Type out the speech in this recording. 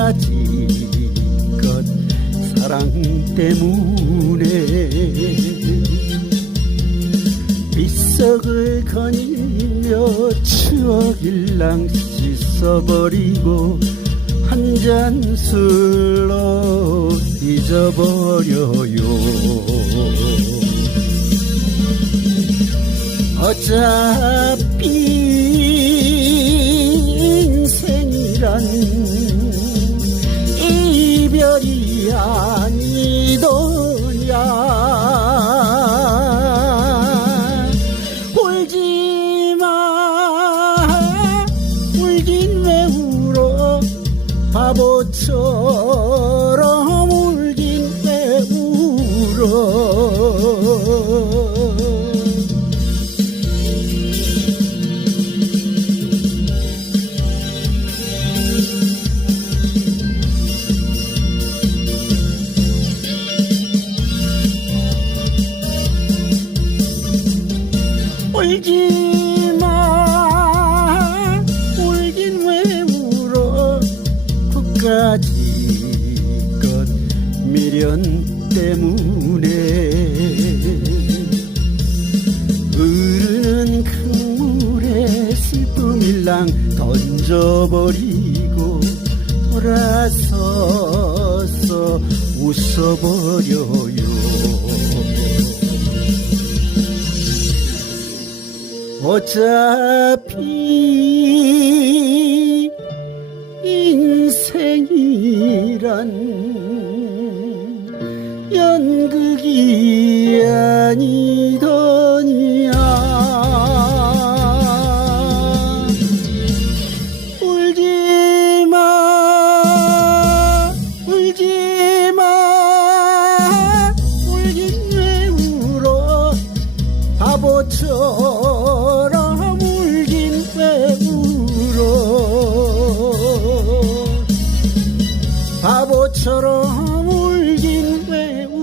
가지껏 사랑 때문에 빗속을 거닐며 추억일랑 씻어버리고 한 잔 술로 잊어버려요. 어차피 별이 아니더냐. 울지마. 울긴 왜 울어 바보처럼 것 미련 때문에 흐르는 강물에 슬픔일랑 던져버리고 돌아서서 웃어버려요. 어차피 인생이란 연극이 아니더냐 울지마 울지마 울긴 왜 울어 바보처럼 것처럼 울긴 왜 울?